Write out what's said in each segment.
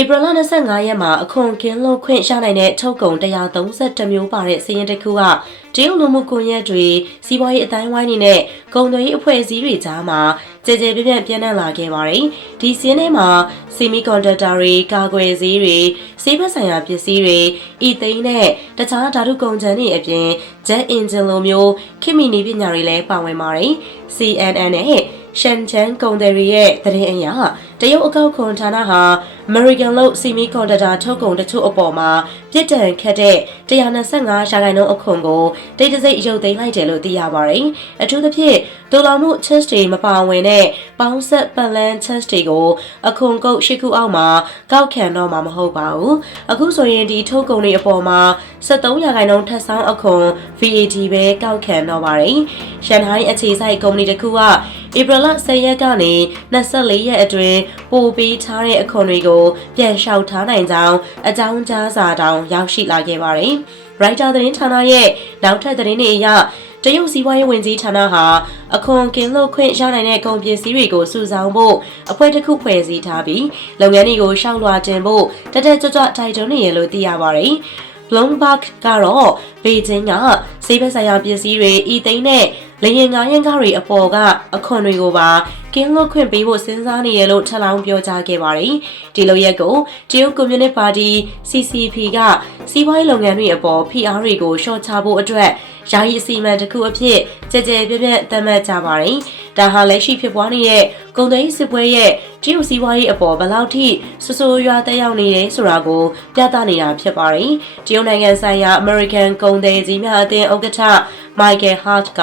ဧပြီလ25ရက်မှာအခွန်ကင်းလို့ခွင့်ရနိုင်တဲ့ထုတ်ကုန်132မျိုးပါတဲ့စီးရင်တစ်ခုကတရုတ်လူမှုကွန်ရက်တွေစီးပွားရေးအတိုင်းဝိုင်းနေနဲ့ကုန်သွယ်ရေးအဖွဲ့အစည်းတွေကြားမှာကြည်ကြဲပြန့်ပြန့်ပြန့်နှံ့လာခဲ့ပါတယ်။ဒီစီးရင်ထဲမှာဆီမီကွန်ဒက်တာတွေကာကွယ်ဆေးတွေဆေးဘက်ဆိုင်ရာပစ္စည်းတွေဤသိန်းနဲ့တခြားဓာတုကုန်ချမ်းတွေအပြင် jet engine လိုမျိုးခေတ်မီနည်းပညာတွေလည်းပါဝင်ပါတယ်။ CNN နဲ့ရှန်ချန်ကုန်တယ်ရီရဲ့သတင်းအရ တရုတ်အကောက်ခွန်ဌာနဟာ American လို့စီမီကွန်ဒတာထုတ်ကုန်တချို့အပေါ်မှာပြစ်ဒဏ်ခတ်တဲ့125ရာခိုင်နှုန်းအခွန်ကိုတိတ်တဆိတ်ရုပ်သိမ်းလိုက်တယ်လို့သိရပါတယ်။အထူးသဖြင့်ဒေါ်လာမှု chance တွေမပါဝင်တဲ့ပေါင်းဆက်ပတ်လန်း chance တွေကိုအခွန်ကုတ်ရှိခုအောက်မှာကောက်ခံတော့မှာမဟုတ်ပါဘူး။အခုဆိုရင်ဒီထုတ်ကုန်တွေအပေါ်မှာ73ရာခိုင်နှုန်းထပ်ဆောင်အခွန် VAT ပဲကောက်ခံတော့ပါတယ်။ရှန်ဟိုင်းအခြေစိုက်ကုမ္ပဏီတစ်ခုကဧပြီလ10ရက်ကနေ24ရက်အတွင်းပို့ပေးထားတဲ့အခွန်တွေကိုပြန်လျှောက်ထားနိုင်ကြောင်းအကြောင်းကြားစာတောင်ရောက်ရှိလာခဲ့ပါတယ်။ Writer သတင်းဌာနရဲ့နောက်ထပ်သတင်းတွေအရတရုတ်စီးပွားရေးဝန်ကြီးဌာနဟာအခွန်ကင်းလို့ခွင့်ရနိုင်တဲ့ကုန်ပစ္စည်းတွေကိုစုဆောင်းဖို့အဖွဲ့တစ်ခုဖွဲ့စည်းထားပြီးလုပ်ငန်းတွေကိုရှောက်လွှာတင်ဖို့တက်တက်ကြွကြွတိုက်တွန်းနေရလို့သိရပါတယ်။ Bloomberg ကတော့ဘေကျင်းကစေဘက်ဆိုင်ရာပစ္စည်းတွေဤသိန်းနဲ့လေရင်ငါးရင်ကားတွေအပေါ်ကအခွန်တွေကိုပါကင်းလွတ်ခွင့်ပေးဖို့စဉ်းစားနေရလို့ထပ်လောင်းပြောကြားခဲ့ပါတယ်။ဒီလိုရက်ကိုတရုတ်ကွန်မြူနစ်ပါတီ CCP ကစီးပွားရေးလုပ်ငန်းတွေအပေါ် PR တွေကိုရှော့ချဖို့အတွက်ယာယီအစီအမံတစ်ခုအဖြစ်ကြဲကြဲပြန့်ပြန့်သတ်မှတ်ကြပါတယ်။ဒါဟာလက်ရှိဖြစ်ပွားနေတဲ့ကုန်သွယ်ရေးစစ်ပွဲရဲ့တရုတ်စီးပွားရေးအပေါ်ဘယ်လောက်ထိဆူဆူရွာတက်ရောက်နေတယ်ဆိုတာကိုပြသနေတာဖြစ်ပါတယ်။တရုတ်နိုင်ငံဆိုင်ရာ American ကုန်သည်ကြီးများအသင်းဥက္ကဋ္ဌ Michael Hart က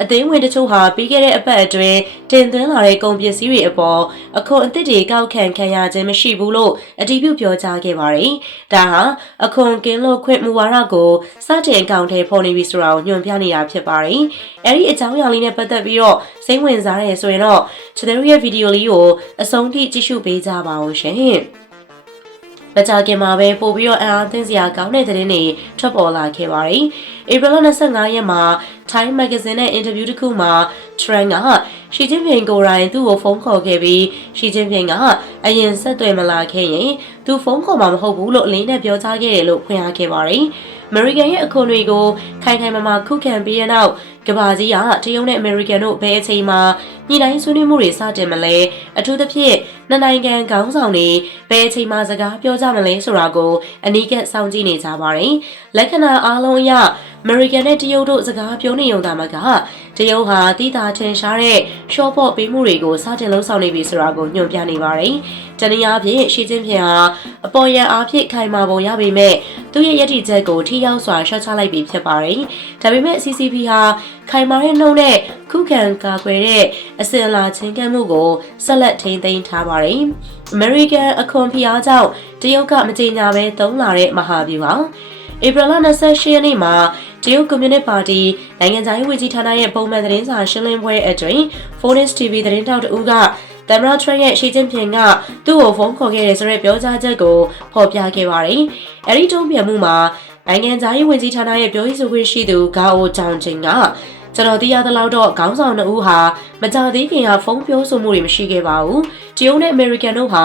အသင်းဝင်တချို့ဟာပြီးခဲ့တဲ့အပတ်အတွင်းတင်သွင်းလာတဲ့ကုန်ပစ္စည်းတွေအပေါ်အခွန်အသစ်တွေကောက်ခံခံရခြင်းမရှိဘူးလို့အတည်ပြုပြောကြားခဲ့ပါတယ်။ဒါဟာအခွန်ကင်းလို့ခွင့်မူဝါဒကိုစတင်အကောင့်ထဲပေါ်နေပြီဆိုတာကိုညွှန်ပြနေတာဖြစ်ပါတယ်။အဲဒီအကြောင်းအရာလေးနဲ့ပတ်သက်ပြီးတော့စိတ်ဝင်စားရဆိုရင်တော့ကျွန်တော်ရဲ့ဗီဒီယိုလေးကိုအဆုံးထိကြည့်ရှုပေးကြပါဦးရှင်။ မကြခင်မှာပဲပို့ပြီးတော့အံအားသင်းစရာကောင်းတဲ့သတင်းတွေထွက်ပေါ်လာခဲ့ပါတယ်။ဧပြီလ25ရက်မှာ Time Magazine နဲ့အင်တာဗျူးတစ်ခုမှာ Trump ကရှီကျင်းပင်ကိုယ်တိုင်သူ့ကိုဖုန်းခေါ်ခဲ့ပြီးရှီကျင်းပင်ကအရင်ဆက်သွယ်မလာခဲ့ရင်သူဖုန်းခေါ်မှာမဟုတ်ဘူးလို့အလေးနဲ့ပြောကြားခဲ့တယ်လို့ဖွင့်ရခဲ့ပါတယ်။ American ရဲ့အခွန်တွေကိုခိုင်ခိုင်မာမာခုခံပြီးတဲ့နောက် ကဘာကြီးကတရုတ်နဲ့ American တို့ဘယ်အချိန်မှာညှိနှိုင်းဆွေးနွေးမှုတွေစတင်မလဲအထူးသဖြင့်နှစ်နိုင်ငံခေါင်းဆောင်တွေဘယ်အချိန်မှာစကားပြောကြမလဲဆိုတာကိုအနီးကပ်စောင့်ကြည့်နေကြပါတယ်။လက္ခဏာအားလုံးအရ American နဲ့တရုတ်တို့စကားပြောနေုံသာမက တရုတ်ဟာတည်တာထင်ရှားတဲ့ short ပေါ့ပေးမှုတွေကိုစတင်လှုံ့ဆော်နေပြီဆိုတာကိုညွှန်ပြနေပါတယ်။တနည်းအားဖြင့်ရှီကျင်းဖျင်ဟာအပေါ်ရန်အားဖြင့်ခိုင်မာပုံရပေမဲ့သူ့ရဲ့ယက်တီချက်ကိုထိရောက်စွာရှော့ချလိုက်ပြီဖြစ်ပါတယ်။ဒါပေမဲ့ CCP ဟာခိုင်မာတဲ့နှုံနဲ့ခုခံကာကွယ်တဲ့အစင်အလာချင်းကပ်မှုကိုဆက်လက်ထိန်းသိမ်းထားပါတယ်။ American အခွန်ဖိအားကြောင့်တရုတ်ကမကြေညာဘဲသုံးလာတဲ့မဟာဗျူဟာ ဧပြီလ28ရက်နေ့မှာတရုတ်ကွန်မြူနစ်ပါတီနိုင်ငံခြားရေးဝန်ကြီးဌာနရဲ့ပုံမှန်သတင်းစာရှင်းလင်းပွဲအတွင်း Phoenix TV သတင်းတောက်တဦးကသမ္မတထရန့်ရဲ့ရှီကျင်းဖျင်ကသူ့ကိုဖုန်းခေါ်ခဲ့တယ်ဆိုတဲ့ပြောကြားချက်ကိုဖော်ပြခဲ့ပါတယ်။အဲဒီတုံ့ပြန်မှုမှာနိုင်ငံသားရေးဝန်ကြီးဌာနရဲ့ပြောရေးဆိုခွင့်ရှိသူဂါအိုဂျောင်ချင်းကကျွန်တော်သိရသလောက်တော့ခေါင်းဆောင်နှစ်ဦးဟာ မကြသေးခင်ကဖုန်းပြောဆိုမှုတွေမရှိခဲ့ပါဘူး။တရုတ်နဲ့အမေရိကန်တို့ဟာ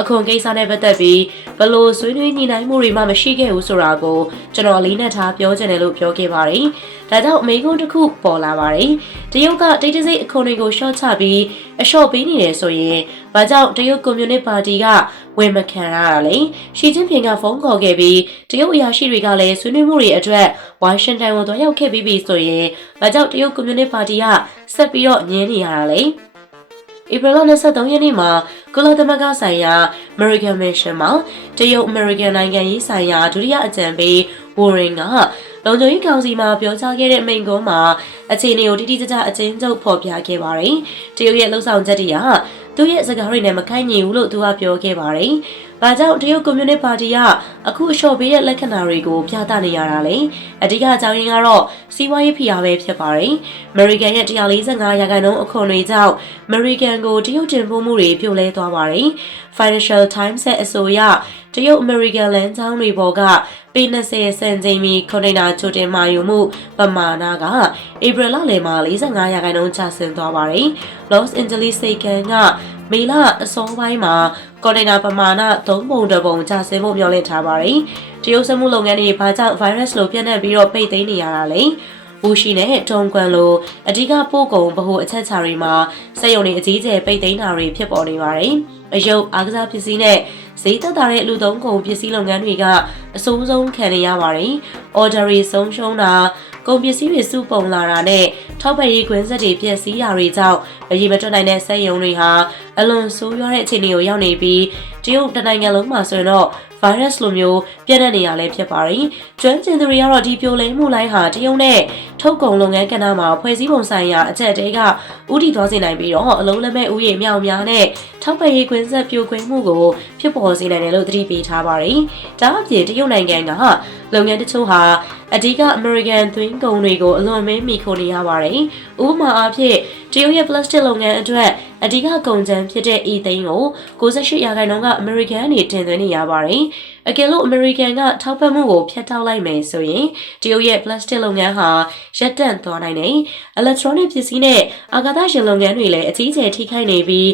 အခွန်ကိစ္စနဲ့ပတ်သက်ပြီးဘလို့ဆွေးနွေးညှိနှိုင်းမှုတွေမှမရှိခဲ့ဘူးဆိုတာကိုကျွန်တော်လေးနဲ့ထားပြောချင်တယ်လို့ပြောခဲ့ပါတယ်။ဒါကြောင့်အမေကွန်းတစ်ခုပေါ်လာပါတယ်။တရုတ်ကတိတ်တဆိတ်အခွန်တွေကိုရှော့ချပြီးအလျှော့ပေးနေတယ်ဆိုရင်ဘာကြောင့်တရုတ်ကွန်မြူနစ်ပါတီကဝန်မခံရတာလဲ။ရှီကျင်းဖျင်ကဖုန်းခေါ်ခဲ့ပြီးတရုတ်အရာရှိတွေကလည်းဆွေးနွေးမှုတွေအတွက်ဝါရှင်တန်ကိုသွားရောက်ခဲ့ပြီးပြီဆိုရင်ဘာကြောင့်တရုတ်ကွန်မြူနစ်ပါတီကဆက်ပြီးတော့ညင်းနေရတာလဲ။ဧပြီလ23ရက်နေ့မှာကုလသမဂ္ဂဆိုင်ရာ American Mission မှာတရုတ် American နိုင်ငံရေးဆိုင်ရာဒုတိယအကြံပေး Warren ကလုံခြုံရေးကောင်စီမှာပြောကြားခဲ့တဲ့မိန့်ခွန်းမှာအခြေအနေကိုတိတိကျကျအချင်းချုပ်ဖော်ပြခဲ့ပါတယ်။တရုတ်ရဲ့လှုပ်ဆောင်ချက်တွေကသူ့ရဲ့စကားတွေနဲ့မကိုက်ညီဘူးလို့သူကပြောခဲ့ပါတယ်။။ ဘာကြောင့်တရုတ်ကွန်မြူနစ်ပါတီကအခုအလျှော့ပေးတဲ့လက္ခဏာတွေကိုပြသနေရတာလဲ။အဓိကအကြောင်းရင်းကတော့စီးပွားရေးဖိအားပဲဖြစ်ပါတယ်။ American ရဲ့145ရာခိုင်နှုန်းအခွန်တွေကြောင့် American ကိုတရုတ်တင်ပို့မှုတွေပြုတ်လဲသွားပါတယ်။ Financial Times ရဲ့အဆိုအရတရုတ် American လမ်းကြောင်းတွေပေါ်ကပေ20စံချိန်မီကွန်တိန်နာချိုတင်မာယူမှုပမာဏကဧပြီလလယ်မှာ45ရာခိုင်နှုန်းကျဆင်းသွားပါတယ်။ Los Angeles စိတ်ကမ်းက မေလအစောပိုင်းမှာကွန်တိန်နာပမာဏ3ပုံတပုံကျဆင်းဖို့မျှော်လင့်ထားပါတယ်။တရုတ်စက်မှုလုပ်ငန်းတွေဘာကြောင့် virus လိုပြန့်နှံ့ပြီးတော့ပိတ်သိမ်းနေရတာလဲ။ဘူရှိနဲ့တုံကွန်လိုအဓိကပို့ကုန်ဗဟိုအချက်ချာတွေမှာစက်ရုံတွေအကြီးကျယ်ပိတ်သိမ်းတာတွေဖြစ်ပေါ်နေပါတယ်။အယုတ်အားကစားပစ္စည်းနဲ့ဈေးသက်သာတဲ့လူသုံးကုန်ပစ္စည်းလုပ်ငန်းတွေကအဆိုးဆုံးခံနေရပါတယ်။ order တွေဆုံးရှုံးတာ ကုန်ပစ္စည်းတွေစုပုံလာတာနဲ့ထောက်ပံ့ရေးကွင်းဆက်တွေပြည့်စည်ရာတွေကြောင့်အရေးမတွက်နိုင်တဲ့စက်ရုံတွေဟာအလွန်ဆိုးရွားတဲ့အခြေအနေကိုရောက်နေပြီးတရုတ်တနိုင်ငံလုံးမှာဆိုရင်တော့ virus လိုမျိုးပြန့်နှံ့နေရလဲဖြစ်ပါတယ်။ကျွမ်းကျင်သူတွေကတော့ဒီပြိုလဲမှုလိုင်းဟာတရုတ်နဲ့ထုတ်ကုန်လုပ်ငန်းကဏ္ဍမှာဖွဲ့စည်းပုံဆိုင်ရာအချက်အသေးကဥတီသွားစေနိုင်ပြီးတော့အလုံးလက်မဲ့ဥယျာဉ်မြောက်များနဲ့ထောက်ပံ့ရေးကွင်းဆက်ပြိုကွင်းမှုကိုဖြစ်ပေါ်စေနိုင်တယ်လို့သတိပေးထားပါတယ်။ဒါအပြင်တရုတ်နိုင်ငံကလုပ်ငန်းတချို့ဟာ အဓိကအမေရိကန်သွင်းကုန်တွေကိုအလွန်မင်းမိခိုနေရပါတယ်။ဥပမာအားဖြင့်တရုတ်ရဲ့ plastic လုပ်ငန်းအတွက်အဓိကကုန်ကျန်းဖြစ်တဲ့ e သိန်းကို68ရာခိုင်နှုန်းကအမေရိကန်အနေတင်သွင်းနေရပါတယ်။အကယ်လို့အမေရိကန်ကထောက်ပံ့မှုကိုဖျက်ထောက်လိုက်မယ်ဆိုရင်တရုတ်ရဲ့ plastic လုပ်ငန်းဟာရပ်တန့်သွားနိုင်တယ်။ electronic ပစ္စည်းနဲ့အာကာသယာဉ်လုပ်ငန်းတွေလည်းအကြီးအကျယ်ထိခိုက်နေပြီး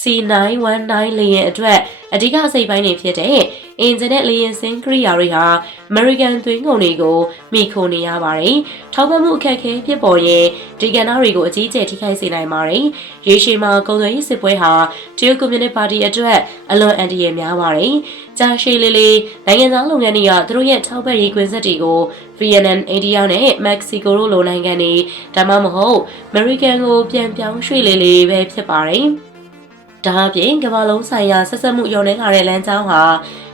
C919 လေယာဉ်အတွက်အဓိကအစိပ်ပိုင်းတွေဖြစ်တဲ့အင်ဂျင်နဲ့လေယာဉ်စင်းကရိယာတွေဟာ American သွင်းကုန်တွေကိုမိခိုနေရပါတယ်။ထောက်ပံ့မှုအခက်အခဲဖြစ်ပေါ်ရင်ဒီကဏ္ဍတွေကိုအကြီးအကျယ်ထိခိုက်စေနိုင်ပါတယ်။ရေရှည်မှာကုန်သွယ်ရေးစစ်ပွဲဟာတရုတ်ကွန်မြူနတီပါတီအတွက်အလွန်အန္တရာယ်များပါတယ်။ကြာရှည်လေးလေးနိုင်ငံသားလုပ်ငန်းတွေကသူတို့ရဲ့ထောက်ပံ့ရေးကွင်းဆက်တွေကို Vietnam, India နဲ့ Mexico တို့လိုနိုင်ငံတွေဒါမှမဟုတ် American ကိုပြန်ပြောင်းရွှေ့လေးလေးပဲဖြစ်ပါတယ်။ဒါအပြင်ကမ္ဘာလုံးဆိုင်ရာဆက်ဆက်မှုယုံနေလာတဲ့လမ်းကြောင်းဟာ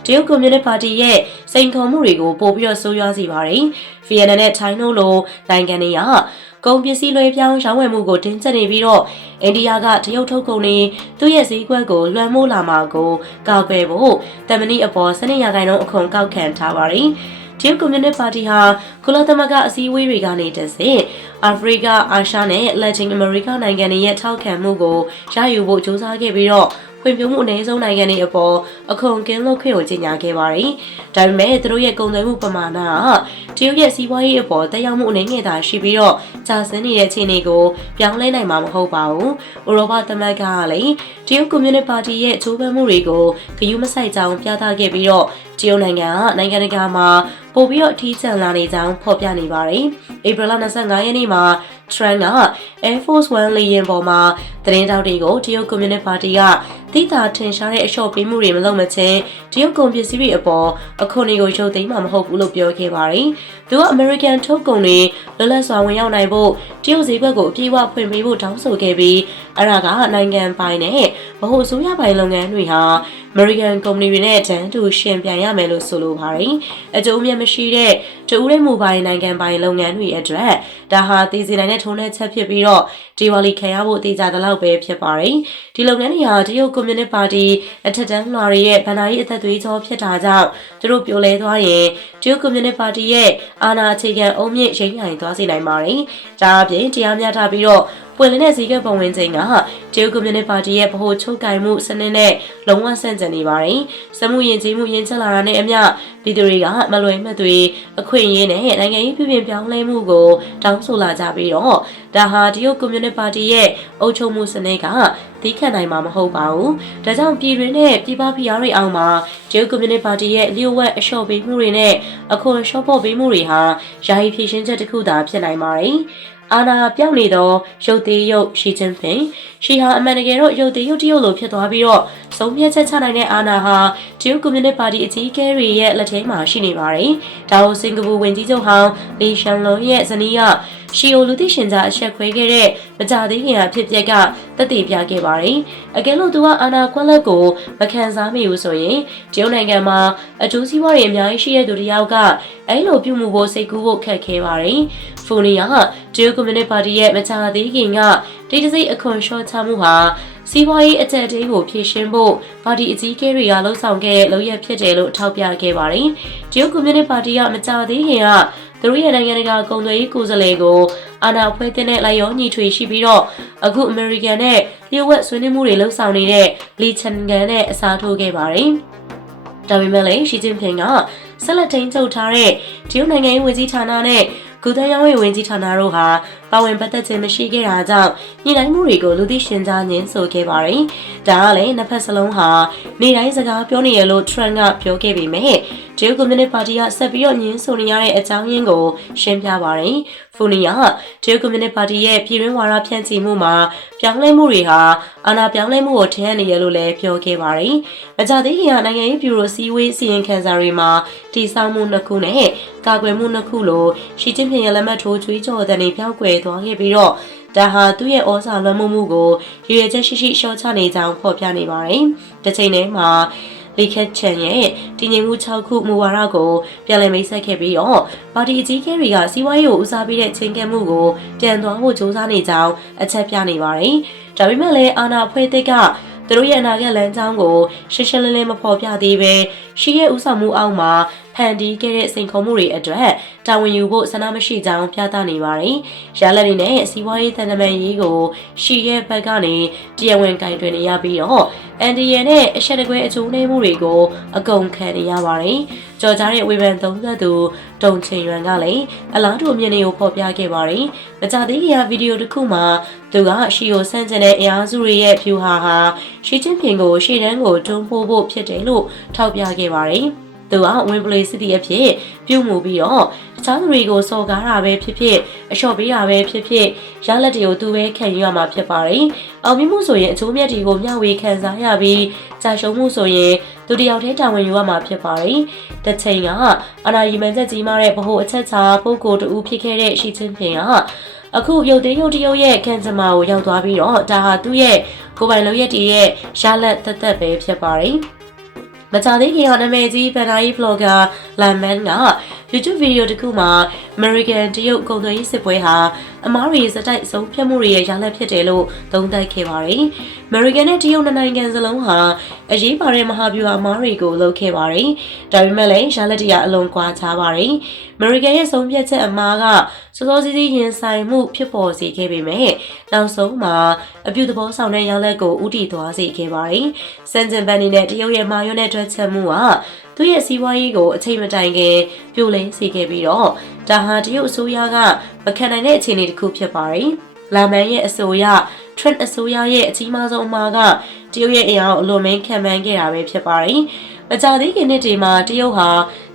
တရုတ်ကွန်မြူနတီပါတီရဲ့စိန်ခေါ်မှုတွေကိုပို့ပြီးတော့ဆိုးရွားစေပါတယ်။ဗီယက်နမ်နဲ့ထိုင်းတို့လိုနိုင်ငံတွေက ကုန်ပစ္စည်းလွှဲပြောင်းရောင်းဝယ်မှုကိုတင်းကျပ်နေပြီးတော့အိန္ဒိယကတရုတ်ထုတ်ကုန်တွေသူ့ရဲ့ဈေးကွက်ကိုလွှမ်းမိုးလာမှာကိုကောက်ပဲဖို့တမနီအပေါ်စနစ်ရဂိုင်နှုန်းအခွန်ကောက်ခံထားပါတယ်။တရုတ်ကွန်မြူနတီပါတီဟာကုလသမဂ္ဂအစည်းအဝေးတွေကနေတဆင့်အာဖရိက၊အာရှနဲ့လက်တင်အမေရိကနိုင်ငံတွေရဲ့ထောက်ခံမှုကိုရယူဖို့ကြိုးစားခဲ့ပြီးတော့ ဖွံ့ဖြိုးမှုအနည်းဆုံးနိုင်ငံတွေအပေါ်အခွန်ကင်းလွတ်ခွင့်ကိုကြေညာခဲ့ပါတယ်။ဒါပေမဲ့သူတို့ရဲ့ကုန်သွယ်မှုပမာဏကတရုတ်ရဲ့စီးပွားရေးအပေါ်တက်ရောက်မှုအနေငယ်သာရှိပြီးတော့ကြာဆင်းနေတဲ့အခြေအနေကိုပြောင်းလဲနိုင်မှာမဟုတ်ပါဘူး။ဥရောပသမဂ္ဂကလည်းတရုတ်ကွန်မြူနတီပါတီရဲ့ချိုးပမ်းမှုတွေကိုဂရုမစိုက်ကြောင်းပြသခဲ့ပြီးတော့တရုတ်နိုင်ငံကနိုင်ငံတကာမှာပို့ပြီးတော့ထီးကျန်လာနေကြောင်းဖော်ပြနေပါတယ်။ဧပြီလ25ရက်နေ့မှာ Trump က Air Force One လေယာဉ်ပေါ်မှာသတင်းတောက်တွေကိုတရုတ်ကွန်မြူနတီပါတီကတိတာထင်ရှားတဲ့အလျှော့ပေးမှုတွေမလုပ်မချင်းတရုတ်ကုန်ပစ္စည်းတွေအပေါ်အခွန်တွေကိုရုပ်သိမ်းမှာမဟုတ်ဘူးလို့ပြောခဲ့ပါတယ်။သူက American ထုတ်ကုန်တွေလွတ်လပ်စွာဝင်ရောက်နိုင်ဖို့တရုတ်ဈေးကွက်ကိုအပြည့်အဝဖွင့်ပေးဖို့တောင်းဆိုခဲ့ပြီးအဲ့ဒါကနိုင်ငံပိုင်နဲ့ ဗဟိုအစိုးရပိုင်လုပ်ငန်းတွေဟာ American ကုမ္ပဏီတွေနဲ့တန်းတူရှင်ပြိုင်ရမယ်လို့ဆိုလိုပါတယ်။အကျိုးအမြတ်မရှိတဲ့တဦးတဲ့မူပိုင်နိုင်ငံပိုင်လုပ်ငန်းတွေအတွက်ဒါဟာတည်စီနိုင်တဲ့ထုံးတဲ့ချက်ဖြစ်ပြီးတော့ဒီဝါလီခံရဖို့တည်ကြတဲ့လောက်ပဲဖြစ်ပါတယ်။ဒီလုပ်ငန်းတွေဟာတရုတ်ကွန်မြူနတီပါတီအထက်တန်းလွှာတွေရဲ့ဗဏ္ဍာရေးအသက်သွေးကြောဖြစ်တာကြောင့်သူတို့ပြိုလဲသွားရင်တရုတ်ကွန်မြူနတီပါတီရဲ့အာဏာအခြေခံအုံမြင့်ရိမ့်နိုင်သွားစေနိုင်ပါတယ်။ဒါအပြင်တရားမျှတပြီးတော့ပွင့်လင်းတဲ့ဈေးကပုံဝင်ချိန်ကတရုတ်ကွန်မြူနတီပါတီရဲ့ဗဟိုချုပ်ကိုင်မှုစနစ်နဲ့လုံးဝဆန့်ကျင်နေပါတယ်။စမှုယဉ်ကျေးမှုယဉ်ချက်လာတာနဲ့အမျှပြည်သူတွေကမလွယ်မသွေအခွင့်အရေးနဲ့နိုင်ငံရေးပြည်ပြင်ပြောင်းလဲမှုကိုတောင်းဆိုလာကြပြီးတော့ဒါဟာတရုတ်ကွန်မြူနတီပါတီရဲ့အုပ်ချုပ်မှုစနစ်ကသီးခံနိုင်မှာမဟုတ်ပါဘူး။ဒါကြောင့်ပြည်တွင်းနဲ့ပြည်ပဖိအားတွေအောင်မှာတရုတ်ကွန်မြူနတီပါတီရဲ့လျှို့ဝှက်အလျှော့ပေးမှုတွေနဲ့အခွန်လျှော့ပေါ့ပေးမှုတွေဟာယာယီဖြည့်ရှင်းချက်တစ်ခုသာဖြစ်နိုင်ပါတယ်။ အာနာပြောင်းနေသောရုပ်သေးရုပ်ရှိချင်းပင်ရှီဟာအမှန်တကယ်တော့ရုပ်သေးရုပ်တရုပ်လိုဖြစ်သွားပြီးတော့ဆုံးဖြတ်ချက်ချနိုင်တဲ့အာနာဟာတရုတ်ကွန်မြူနတီပါတီအကြီးအကဲတွေရဲ့လက်ထဲမှာရှိနေပါတယ်။ဒါကိုစင်ကာပူဝန်ကြီးချုပ်ဟောင်းလီရှန်လွန်ရဲ့ဇနီးက ရှီယိုလူသိရှင်ကြားအဆက်ခွဲခဲ့တဲ့မကြသေးခင်အဖြစ်ပျက်ကတက်တည်ပြခဲ့ပါတယ်။အကယ်လို့သူကအာနာကွက်လက်ကိုမခံစားမိဘူးဆိုရင်တရုတ်နိုင်ငံမှာအထူးစီးပွားရေးအများကြီးရှိတဲ့သူတယောက်ကအဲ့လိုပြုမှုဖို့စိတ်ကူးဖို့ခက်ခဲပါတယ်။ဖူနီယာကတရုတ်ကွန်မြူနတီပါတီရဲ့မကြသေးခင်ကတိတ်တဆိတ်အခွန်လျှော့ချမှုဟာစီးပွားရေးအကြက်တေးကိုဖြည့်ရှင်းဖို့ပါတီအကြီးအကဲတွေကလှုံ့ဆော်ခဲ့တဲ့လုပ်ရဖြစ်တယ်လို့ထောက်ပြခဲ့ပါတယ်။တရုတ်ကွန်မြူနတီပါတီကမကြသေးခင်က သူတို့ရဲ့နိုင်ငံတကာကုန်သွယ်ရေးကိုယ်စားလှယ်ကိုအာဏာဖွဲ့တဲ့လိုက်ရောညီထွေရှိပြီးတော့အခုအမေရိကန်နဲ့လျှို့ဝှက်ဆွေးနွေးမှုတွေလှုပ်ဆောင်နေတဲ့လီချန်ဂန်နဲ့အစားထိုးခဲ့ပါတယ်။ဒါပေမဲ့လည်းရှီကျင်းဖင်ကဆက်လက်ထိန်ချုပ်ထားတဲ့တရုတ်နိုင်ငံရေးဝန်ကြီးဌာနနဲ့ကုသရေးဝန်ဝင်ကြီးဌာနတို့ဟာပါဝင်ပတ်သက်ခြင်းမရှိခဲ့တာကြောင့်ညှိနှိုင်းမှုတွေကိုလူသိရှင်ကြားညင်းဆိုခဲ့ပါတယ်။ဒါကလည်းနှစ်ဖက်စလုံးဟာနေတိုင်းစကားပြောနေရလို့ Trump ကပြောခဲ့ပေမဲ့ တရုတ်ကွန်မြူနတီပါတီကဆက်ပြီးတော့ညင်းဆိုနေရတဲ့အကြောင်းရင်းကိုရှင်းပြပါတယ်။ဖူနီယာတရုတ်ကွန်မြူနတီပါတီရဲ့ပြည်တွင်းဝါဒဖြန့်ချီမှုမှာပြောင်းလဲမှုတွေဟာအာဏာပြောင်းလဲမှုကိုထင်ဟပ်နေရလို့လည်းပြောခဲ့ပါတယ်။မကြသေးခင်ကနိုင်ငံရေးဗျူရိုစီဝေးစီရင်ခံစာတွေမှာတည်ဆောက်မှုနှစ်ခုနဲ့ကာကွယ်မှုနှစ်ခုလိုရှီကျင်းပင်ရဲ့လက်မှတ်ထိုးကြွေးကြော်တဲ့နေပြောင်းကွယ်သွားခဲ့ပြီးတော့ဒါဟာသူ့ရဲ့ဩဇာလွှမ်းမိုးမှုကိုရည်ရွယ်ချက်ရှိရှိရှော့ချနေကြောင်းဖော်ပြနေပါတယ်။တစ်ချိန်တည်းမှာ လီခက်ချန်ရဲ့တည်ငြိမ်မှု6ခုမူဝါဒကိုပြန်လည်မိတ်ဆက်ခဲ့ပြီးတော့ပါတီအကြီးအကဲတွေကစီးပွားရေးကိုဦးစားပေးတဲ့ချင်းကပ်မှုကိုပြန်သွားဖို့ကြိုးစားနေကြောင်းအချက်ပြနေပါတယ်။ဒါပေမဲ့လည်းအာဏာဖွဲ့သစ်ကသူတို့ရဲ့အနာဂတ်လမ်းကြောင်းကိုရှင်းရှင်းလင်းလင်းမဖော်ပြသေးပဲရှီရဲ့ဥဆောင်မှုအောက်မှာဖန်တီးခဲ့တဲ့စိန်ခေါ်မှုတွေအတွက်တာဝန်ယူဖို့ဆန္ဒမရှိကြောင်းပြသနေပါတယ်။ရလက်တွေနဲ့စီးပွားရေးတန်တမန်ရေးကိုရှီရဲ့ဘက်ကနေတရားဝင်ကင်တွင်နေရပြီးတော့အန်ဒီယန်နဲ့အချက်တကွဲအကျိုးနှဲမှုတွေကိုအကုန်ခံနေရပါတယ်။ကြော်ကြားတဲ့ဝေဖန်သုံးသပ်သူတုံချင်ရွန်ကလည်းအလားတူအမြင်တွေကိုဖော်ပြခဲ့ပါတယ်။မကြသေးခင်ကဗီဒီယိုတစ်ခုမှာသူကရှီကိုဆန့်ကျင်တဲ့အင်အားစုတွေရဲ့ဖြူဟာဟာရှီချင်းဖင်ကိုရှေ့တန်းကိုတွန်းပို့ဖို့ဖြစ်တယ်လို့ထောက်ပြခဲ့ပါတယ်။သူကဝင်ပလေစစ်တီအဖြစ်ပြုမှုပြီးတော့တခြားသူတွေကိုစော်ကားတာပဲဖြစ်ဖြစ်အလျှော့ပေးတာပဲဖြစ်ဖြစ်ရလက်တွေကိုသူပဲခံယူရမှာဖြစ်ပါတယ်။အောင်မြင်မှုဆိုရင်အချိုးမြတ်တွေကိုမျှဝေခံစားရပြီးကြာရှုံးမှုဆိုရင်သူတယောက်တည်းတာဝန်ယူရမှာဖြစ်ပါတယ်။တစ်ချိန်ကအနာရီမန်ချက်ကြီးမားတဲ့ဗဟိုအချက်ချာပုဂ္ဂိုလ်တူဖြစ်ခဲ့တဲ့ရှီချင်းပင်ကအခုရုပ်သိမ်းရုပ်တရုပ်ရဲ့ခန်းစမာကိုရောက်သွားပြီးတော့ဒါဟာသူ့ရဲ့ကိုယ်ပိုင်လုပ်ရက်တည်းရဲ့ရလက်သက်သက်ပဲဖြစ်ပါတယ်။ မကြသေးခင်ကနာမည်ကြီးဗန်နာယီ vlogger လမ် မန်က YouTube ဗီဒီယိုတစ်ခုမှာ American တရုတ်ကုန်သွယ်ရေးစစ်ပွဲဟာအမားရီစတိုက်ဆုံးဖြတ်မှုတွေရဲ့ရလဒ်ဖြစ်တယ်လို့သုံးသပ်ခဲ့ပါတယ်။ American နဲ့တရုတ်နိုင်ငံစလုံးဟာအရေးပါတဲ့မဟာဗျူဟာအမားတွေကိုလုပ်ခဲ့ပါတယ်။ဒါပေမဲ့လည်းရလဒ်တွေကအလွန်ကွာခြားပါတယ်။ American ရဲ့ဆုံးဖြတ်ချက်အမားကစောစောစီးစီးရင်ဆိုင်မှုဖြစ်ပေါ်စေခဲ့ပေမဲ့နောက်ဆုံးမှာအပြုသဘောဆောင်တဲ့ရလဒ်ကိုဥတီသွားစေခဲ့ပါတယ်။စန်ဂျန်ဘန်နီနဲ့တရုတ်ရဲ့မာယွန်းနဲ့တွက်ချက်မှုကသူ့ရဲ့စီးပွားရေးကိုအချိန်မတိုင်ခင်ပြိုလဲစေခဲ့ပြီးတော့ဒါဟာတရုတ်အစိုးရကမခံနိုင်တဲ့အခြေအနေတစ်ခုဖြစ်ပါတယ်။လာမန်ရဲ့အစိုးရ Trent အစိုးရရဲ့အကြီးမားဆုံးအမှားကတရုတ်ရဲ့အင်အားအလွန်မင်းခံမှန်းခဲ့တာပဲဖြစ်ပါတယ်။မကြသေးခင်နှစ်တွေမှာတရုတ်ဟာ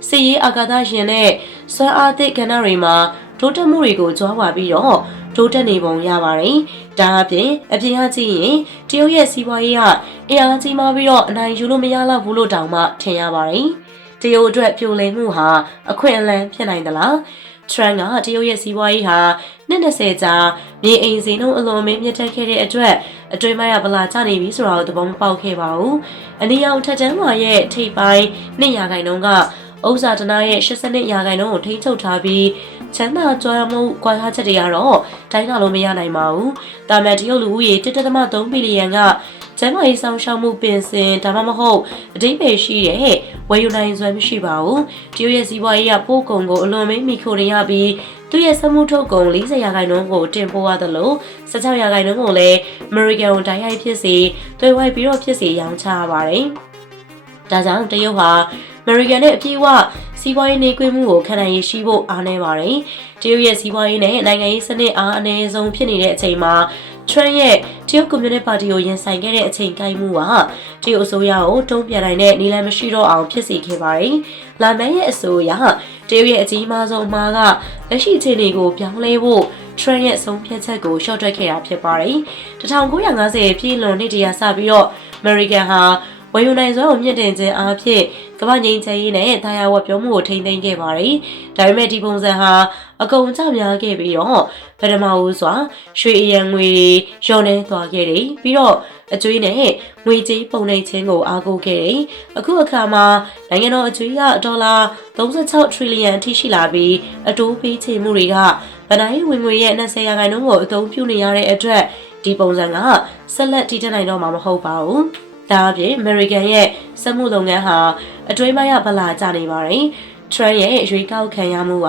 စစ်ရေးအာကာသယာဉ်နဲ့စွမ်းအားသစ်ကဏ္ဍတွေမှာတိုးတက်မှုတွေကိုကြွားဝါပြီးတော့ တိုးတက်နေပုံရပါတယ်။ဒါအပြင်အပြင်အကြည့်ရင်တရုတ်ရဲ့စီးပွားရေးကအင်အားကြီးမားပြီးတော့အနိုင်ယူလို့မရတော့ဘူးလို့တောင်မှထင်ရပါတယ်။တရုတ်အတွက်ပြိုလဲမှုဟာအခွင့်အလမ်းဖြစ်နိုင်သလား။ Trump ကတရုတ်ရဲ့စီးပွားရေးဟာနှစ်20ကြာမြေအိမ်စီနှုန်းအလွန်မင်းမြင့်တက်ခဲ့တဲ့အတွက်အတွင်းမရဗလာကျနေပြီဆိုတာကိုသဘောမပေါက်ခဲ့ပါဘူး။အနီရောင်ထက်တန်းဝါရဲ့ထိပ်ပိုင်းနှစ်ရာခိုင်နှုန်းကဥစ္စာဒနာရဲ့82ရာခိုင်နှုန်းကိုထိန်းချုပ်ထားပြီး ချမ်းသာကြွားမှုကွာခြားချက်တွေကတော့တိုင်းတာလို့မရနိုင်ပါဘူး။တာမန်တရုတ်လူဦးရေ1.3ဘီလီယံကကျန်းမာရေးဆောင်ရှောက်မှုပင်စင်ဒါမှမဟုတ်အတိတ်ပဲရှိတဲ့ဝယ်ယူနိုင်စွမ်းမရှိပါဘူး။တရုတ်ရဲ့စီးပွားရေးကပို့ကုန်ကိုအလွန်မင်းမိခိုနေရပြီးသူရဲ့စမှုထုတ်ကုန်40ရာခိုင်နှုန်းကိုတင်ပို့ရသလို16ရာခိုင်နှုန်းကိုလည်း American တိုင်းရိုက်ဖြစ်စေသွေးဝိုက်ပြီးတော့ဖြစ်စေရောင်းချရပါတယ်။ဒါကြောင့်တရုတ်ဟာ American နဲ့အပြည့်အဝ စီးပွားရေးနေကွေးမှုကိုခံနိုင်ရရှိဖို့အားနည်းပါတယ်။တရုတ်ရဲ့စီးပွားရေးနဲ့နိုင်ငံရေးစနစ်အားအနည်းဆုံးဖြစ်နေတဲ့အချိန်မှာ Trump ရဲ့တရုတ်ကွန်မြူနတီပါတီကိုရင်ဆိုင်ခဲ့တဲ့အချိန်ကိုင်းမှုကတရုတ်အစိုးရကိုတုံ့ပြန်နိုင်တဲ့နည်းလမ်းမရှိတော့အောင်ဖြစ်စေခဲ့ပါတယ်။လာမန်ရဲ့အစိုးရတရုတ်ရဲ့အကြီးမားဆုံးအမှားကလက်ရှိအခြေအနေကိုပြောင်းလဲဖို့ Trump ရဲ့ဆုံးဖြတ်ချက်ကိုရှော့တွက်ခဲ့တာဖြစ်ပါတယ်။1950ပြည်လွန်နှစ်တရာစပြီးတော့ American ဟာ ဝယ်ယူနိုင်စွမ်းကိုမြင့်တင်ခြင်းအားဖြင့်ကမ္ဘာငြိမ်းချမ်းရေးနဲ့တာယာဝပြောမှုကိုထိန်းသိမ်းခဲ့ပါတယ်။ဒါပေမဲ့ဒီပုံစံဟာအကုန်ကျများခဲ့ပြီးတော့ပထမဦးစွာရွှေအရန်ငွေတွေလျော့နေသွားခဲ့တယ်။ပြီးတော့အကျွေးနဲ့ငွေကြေးပုံနှိပ်ခြင်းကိုအားကိုးခဲ့တယ်။အခုအခါမှာနိုင်ငံတော်အကျွေးကဒေါ်လာ36 trillion အထိရှိလာပြီးအတိုးပေးချေမှုတွေကဗဏ္ဍာရေးဝင်ငွေရဲ့20ရာခိုင်နှုန်းကိုအသုံးပြုနေရတဲ့အတွက်ဒီပုံစံကဆက်လက်တည်တတ်နိုင်တော့မှာမဟုတ်ပါဘူး။ ဒါအပြင် American ရဲ့စက်မှုလုပ်ငန်းဟာအတွင်းပိုင်းရဗလာကျနေပါတယ်။ Trump ရဲ့ရွေးကောက်ခံရမှုက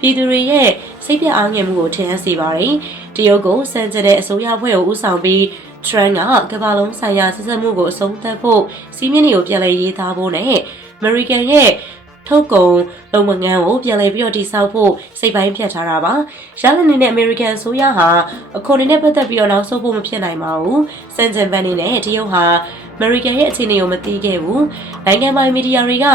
ပြည်သူတွေရဲ့စိတ်ပြအားငယ်မှုကိုထင်ဟပ်စေပါတယ်။တရုတ်ကိုစံကျတဲ့အစိုးရဖွဲ့ကိုဦးဆောင်ပြီး Trump ကကမ္ဘာလုံးဆိုင်ရာဆက်ဆက်မှုကိုအဆုံးသတ်ဖို့စီးမြင့်တွေကိုပြန်လည်ရေးသားဖို့နဲ့ American ရဲ့ ထုတ်ကုန်လုံမငန်းကိုပြန်လည်ပြီးတော့တည်ဆောက်ဖို့စိတ်ပိုင်းဖြတ်ထားတာပါ။ရလနေနဲ့ American ဆိုရဟာအခွန်တွေနဲ့ပတ်သက်ပြီးတော့နောက်ဆုတ်ဖို့မဖြစ်နိုင်ပါဘူး။စန်ဂျန်ဘန်နေနဲ့တရုတ်ဟာ American ရဲ့အခြေအနေကိုမသိခဲ့ဘူး။နိုင်ငံပိုင်မီဒီယာတွေက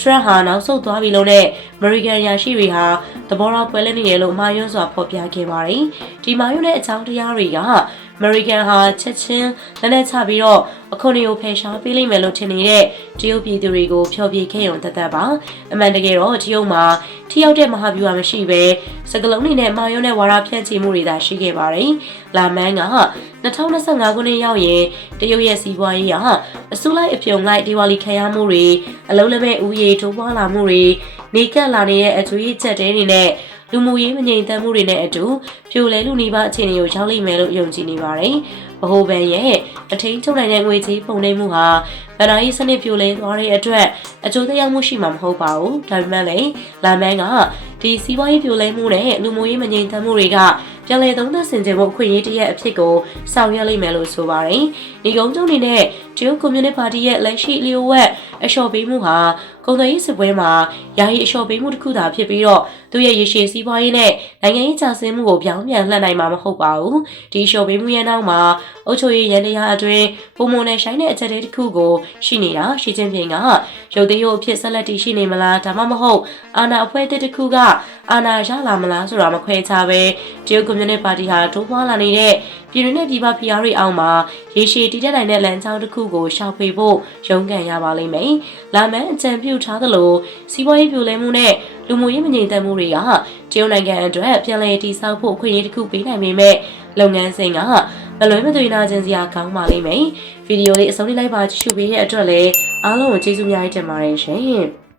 Trump ဟာနောက်ဆုတ်သွားပြီလို့နဲ့ American ရာရှိတွေဟာသဘောထားပွဲလဲနေတယ်လို့အမှားယွင်းစွာဖော်ပြခဲ့ပါတယ်။ဒီမှာယွန်းတဲ့အကြောင်းတရားတွေက American ဟာချက်ချင်းလက်နဲ့ချပြီးတော့အခုနေကိုဖယ်ရှားပေးလိမ့်မယ်လို့ထင်နေတဲ့တရုတ်ပြည်သူတွေကိုဖျော်ဖြေခဲ့ရုံသက်သက်ပါအမှန်တကယ်တော့တရုတ်မှာထိရောက်တဲ့မဟာဗျူဟာမရှိပဲစကလုံးနေနဲ့မာယွန်းနဲ့ဝါရဖြန့်ချီမှုတွေသာရှိခဲ့ပါတယ်လာမန်းက2025ခုနှစ်ရောက်ရင်တရုတ်ရဲ့စီးပွားရေးကအစုလိုက်အပြုံလိုက်ဒီဝါလီခံရမှုတွေအလုံးလက်မဲ့ဥယေထိုးပွားလာမှုတွေနေကပ်လာနေတဲ့အကျွေးချက်တဲတွေနဲ့ လူမှုရေးမငြိမ်သက်မှုတွေနဲ့အတူပြိုလဲလူနေပါအခြေအနေကိုရောက်လိမ့်မယ်လို့ယုံကြည်နေပါတယ်။ဗဟိုဘဏ်ရဲ့အထင်းချုပ်နိုင်တဲ့ငွေကြေးပုံနှိပ်မှုဟာဗဏ္ဍာရေးစနစ်ပြိုလဲသွားတဲ့အတွက်အကျိုးသက်ရောက်မှုရှိမှာမဟုတ်ပါဘူး။ဒါပေမဲ့လည်းလာမန်းကဒီစီးပွားရေးပြိုလဲမှုနဲ့လူမှုရေးမငြိမ်သက်မှုတွေကပြန်လည်သုံးသပ်ဆင်ခြင်ဖို့အခွင့်အရေးတစ်ရက်အဖြစ်ကိုဆောင်ရွက်လိမ့်မယ်လို့ဆိုပါတယ်။ဒီကုန်းကျုံနေနဲ့တရုတ်ကွန်မြူနတီပါတီရဲ့လက်ရှိလျှို့ဝှက်အလျှော့ပေးမှုဟာကုန်သွယ်ရေးစစ်ပွဲမှာယာယီအလျှော့ပေးမှုတစ်ခုသာဖြစ်ပြီးတော့သူရဲ့ရေရှည်စီးပွားရေးနဲ့နိုင်ငံရေးကျဆင်းမှုကိုပြောင်းပြန်လှန်နိုင်မှာမဟုတ်ပါဘူး။ဒီအလျှော့ပေးမှုရဲ့နောက်မှာအုပ်ချုပ်ရေးရန်တရားအတွင်းပုံမုံနဲ့ဆိုင်တဲ့အချက်တွေတစ်ခုကိုရှိနေတာရှီကျင်းပင်ကရုပ်သိမ်းရုပ်အဖြစ်ဆက်လက်တည်ရှိနေမလားဒါမှမဟုတ်အာဏာအဖွဲ့အသစ်တစ်ခုကအာဏာရလာမလားဆိုတာမခွဲခြားပဲတရုတ်ကွန်မြူနတီပါတီဟာတိုးပွားလာနေတဲ့ ပြည်တွင်းနဲ့ပြည်ပဖိအားတွေအောက်မှာရေရှည်တည်တတ်နိုင်တဲ့လမ်းကြောင်းတစ်ခုကိုရှောက်ဖေဖို့ရုန်းကန်ရပါလိမ့်မယ်။လာမန်အကြံပြုထားသလိုစီးပွားရေးပြိုလဲမှုနဲ့လူမှုရေးမငြိမ်သက်မှုတွေကတရုတ်နိုင်ငံအတွက်ပြန်လည်တည်ဆောက်ဖို့အခွင့်အရေးတစ်ခုပေးနိုင်ပေမဲ့လုပ်ငန်းစဉ်ကမလွဲမသွေနာခြင်းစရာကောင်းပါလိမ့်မယ်။ဗီဒီယိုလေးအဆုံးထိလိုက်ပါကြည့်ရှုပေးတဲ့အတွက်လည်းအားလုံးကိုကျေးဇူးများတင်ပါတယ်ရှင်။